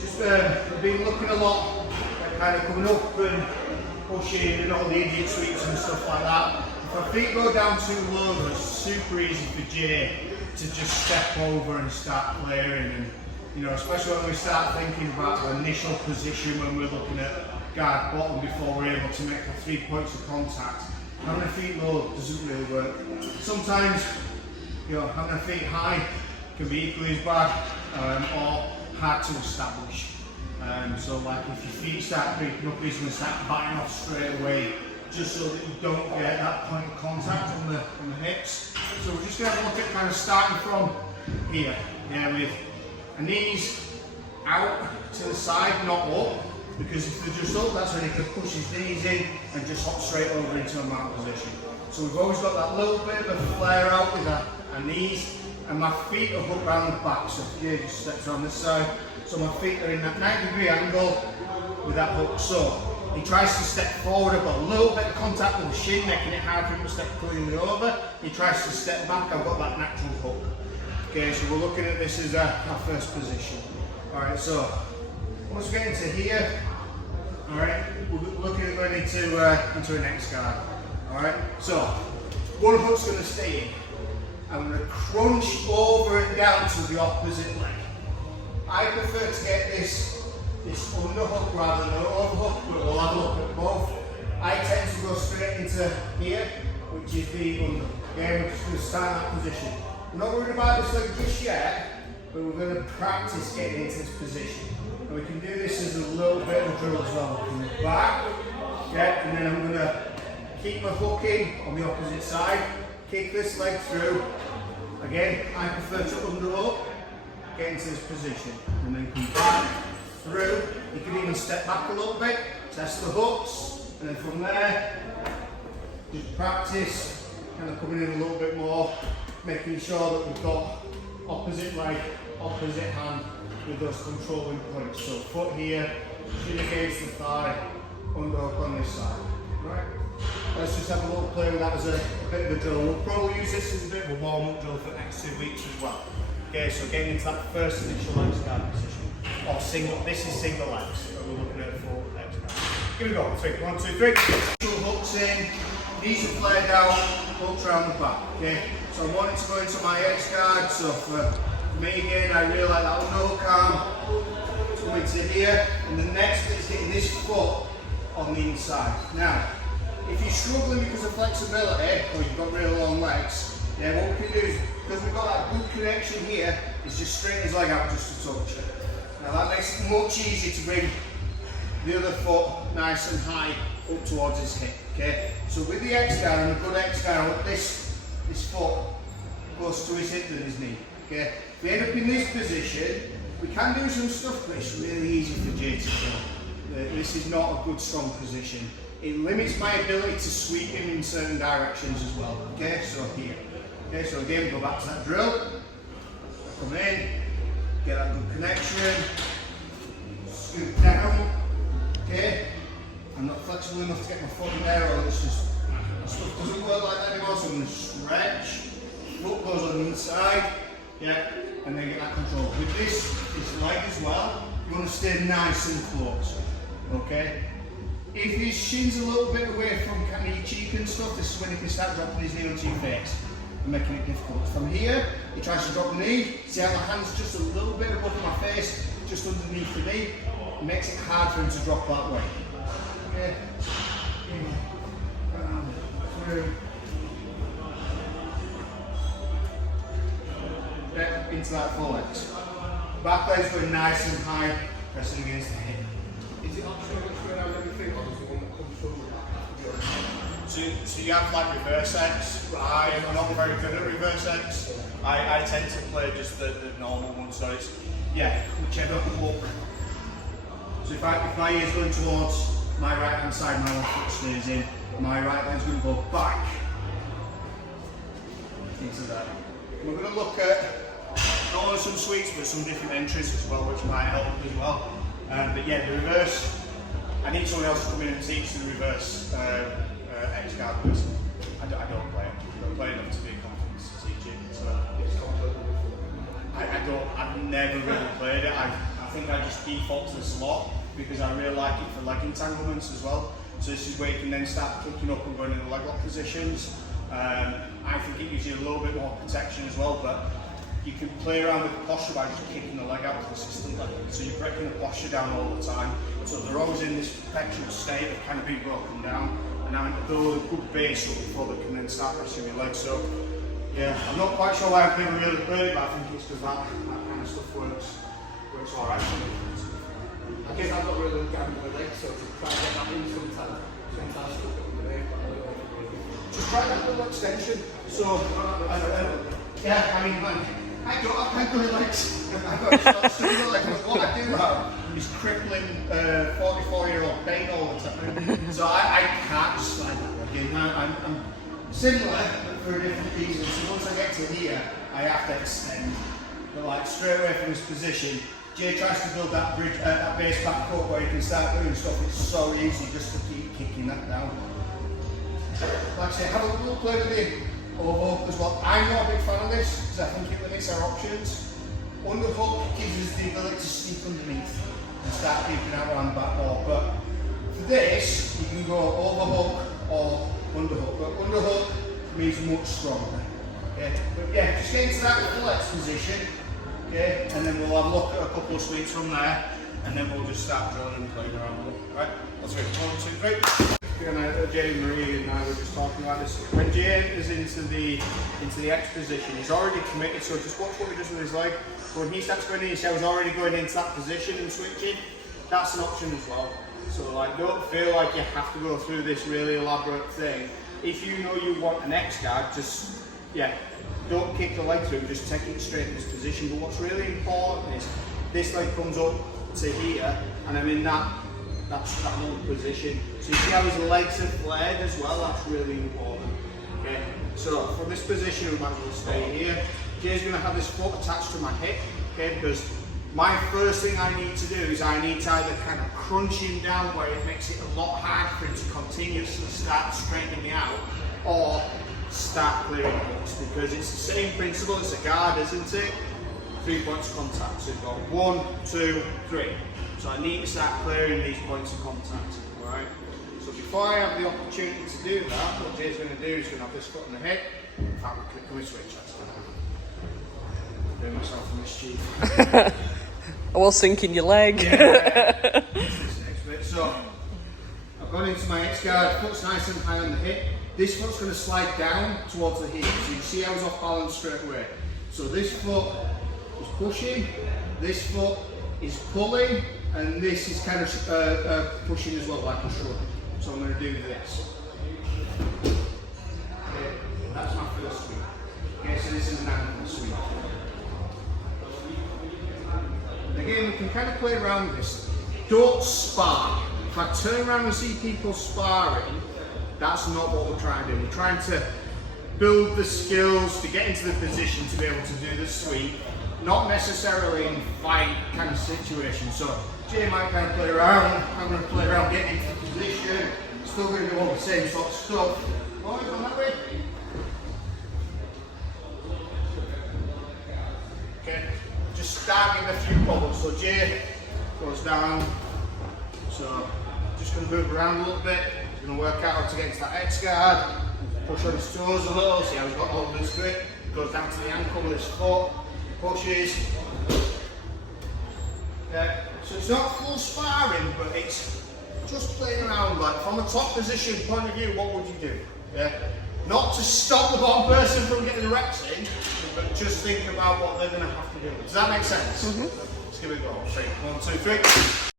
just been looking a lot at kind of coming up and pushing and all the idiot sweeps and stuff like that. If my feet go down too low, it's super easy for Jay to just step over and start layering, and you know, especially when we start thinking about the initial position when we're looking at guard bottom before we're able to make the 3 points of contact. Having the feet low doesn't really work. Sometimes, you know, having the feet high can be equally as bad or hard to establish. So like if your feet start creeping up, you're going to start biting off straight away, just so that you don't get that point of contact on the hips. So we're just going to have a look at kind of starting from here, yeah, with knees out to the side, not up, because if they're just up, that's when he can push his knees in and just hop straight over into a mount position. So we've always got that little bit of a flare out with our knees, and my feet are hooked around the back, so Jay just steps on this side. So my feet are in that 90-degree angle with that hook. So he tries to step forward, I've got a little bit of contact with the shin, making it hard for him to step cleanly over. He tries to step back, I've got that natural hook. Okay, so we're looking at this as our first position. Alright, so once we get into here, alright, we're looking at going into an XGuard. Alright, so one hook's going to stay in. I'm going to crunch over and down to the opposite leg. I prefer to get this underhook rather than an overhook, but we'll have a look at both. I tend to go straight into here, which is the under. Okay, we're just going to start that position. We're not worried about this leg just yet, but we're going to practice getting into this position. And we can do this as a little bit of a drill as well. From the back, okay, and then I'm going to keep my hook in on the opposite side, kick this leg through. Again, I prefer to underhook, get into this position, and then come back through. You can even step back a little bit, test the hooks, and then from there, just practice kind of coming in a little bit more, making sure that we've got opposite leg, opposite hand with those controlling points. So foot here, shin against the thigh, underhook on this side. Right? Let's just have a little play with that as a bit of a drill. We'll probably use this as a bit of a warm-up drill for the next 2 weeks as well. Okay, so getting into that first initial XGuard position. Or single, this is single legs, but we're looking at full XGuard. Here we go, 3, 1, 2, 3. Hooks in, knees are flared out, hooks around the back. Okay, so I'm wanting to go into my XGuard. So for me again, I really like that underhook arm to come into here, and the next bit is getting this foot on the inside. Now, if you're struggling because of flexibility, or you've got really long legs, then what we can do is, because we've got that good connection here, is just straighten his leg out just a touch. Now that makes it much easier to bring the other foot nice and high up towards his hip. Okay, so with the XGuard and a good XGuard, this foot goes to his hip than his knee. Okay, if we end up in this position, we can do some stuff, but it's really easy for Jay to kill. This is not a good strong position. It limits my ability to sweep him in certain directions as well. Okay, so here. Okay, so again, we go back to that drill. Come in, get that good connection, scoop down. Okay, I'm not flexible enough to get my foot in there, or it's just, my stuff doesn't work like that anymore, so I'm going to stretch. Foot goes on the inside, yeah, and then get that control. With this leg as well, you want to stay nice and close. Okay? If his shin's a little bit away from kind of your cheek and stuff, this is when he can start dropping his knee onto your face and making it difficult. From here, he tries to drop the knee. See how my hand's just a little bit above my face, just underneath the knee. It makes it hard for him to drop that way. Okay. Through. Okay, into that full X. Back leg's going nice and high, pressing against the hip. Is it optional to spread out everything, or does the one that comes through that? So you have like reverse X. I'm not very good at reverse X. I tend to play just the normal one, so it's, yeah, whichever hook. So if my ear's going towards my right hand side, my left foot stays in, my right leg's going to go back into that. We're going to look at not only some sweeps but some different entries as well, which might help as well. But yeah, the reverse, I need someone else to come in and teach the reverse XGuard person. I don't play it. I don't play enough to be confident to teach it. So It's completely different. I've never really played it. I think I just default to this a lot because I really like it for leg entanglements as well. So this is where you can then start kicking up and going into leg lock positions. I think it gives you a little bit more protection as well, but you can play around with the posture by just kicking the leg out consistently. So you're breaking the posture down all the time. So they're always in this perpetual state of kind of being broken down and having to build a good base up before they can then start pressing your legs. So yeah, I'm not quite sure why I've never really played it, but I think it's because that kind of stuff works alright for me. I guess I've got really good guard with my legs, so to try and get that in sometimes stuck up with the leg, but I don't know if it really. Just try that little extension. So, yeah, I mean, I don't have ankle legs. I've got short legs, but what I do have is crippling 44-year-old pain all the time. So I can't just slide that again. I'm similar, but for a different reason. So once I get to here, I have to extend. But like straight away from this position, Jay tries to build that bridge, that base back up where you can start doing stuff. It's so easy just to keep kicking that down. Like I say, have a little play with the overhook as well. I'm not a big fan of this because I think it limits our options. Underhook gives us the ability to sneak underneath and start keeping our hand back more. But for this, you can go overhook or underhook. But underhook means much stronger. Okay? But yeah, just get into that little X position. Okay, and then we'll have a look at a couple of sweeps from there, and then we'll just start drilling and playing around with it. Right, let's go. 1, 2, 3. Jay, Marie, and I were just talking about this. When Jay is into the X position, he's already committed. So just watch what he does with his leg. So when he starts going in, he's already going into that position and switching. That's an option as well. So like, don't feel like you have to go through this really elaborate thing. If you know you want an X guard, just don't kick the leg through, just take it straight in this position. But what's really important is this leg comes up to here and I'm in that straddled position. So you see how his legs are flared as well, that's really important. Okay, so from this position we might as well stay here. Jay's going to have this foot attached to my hip, okay, because my first thing I need to do is I need to either kind of crunch him down where it makes it a lot harder for him to continuously start straightening me out, or start clearing points, because it's the same principle, it's a guard, isn't it? 3 points of contact. So you've got 1, 2, 3. So I need to start clearing these points of contact. Alright? So before I have the opportunity to do that, what Jay's going to do is going to have this foot on the hip. In fact, we'll switch I'm doing myself a mischief. I was sinking your leg. Yeah. This next bit. So I've gone into my XGuard, foot's nice and high on the hip. This foot's going to slide down towards the heel, so you see I was off balance straight away. So this foot is pushing, this foot is pulling, and this is kind of pushing as well, like a shrug. So I'm going to do this. Okay, that's my first sweep. Okay, so this is an ankle sweep. Again, we can kind of play around with this. Don't spar. If I turn around and see people sparring, that's not what we're trying to do. We're trying to build the skills to get into the position to be able to do the sweep, not necessarily in fight kind of situation. So Jay might kind of play around, I'm going to play around getting into the position, still going to do all the same sort of stuff. Oh, you going that way? Okay, just start getting a few bobbles. So Jay goes down, so just going to move around a little bit. Going to work out how to get into that XGuard, push on his toes a little, see how he's got hold of his grip, goes down to the ankle with his foot, pushes. Okay, so it's not full sparring, but it's just playing around. Like from a top position point of view, what would you do? Yeah, not to stop the bottom person from getting the reps in, but just think about what they're going to have to do. Does that make sense? Mm-hmm. Let's give it a go. 3, 1, 2, 3.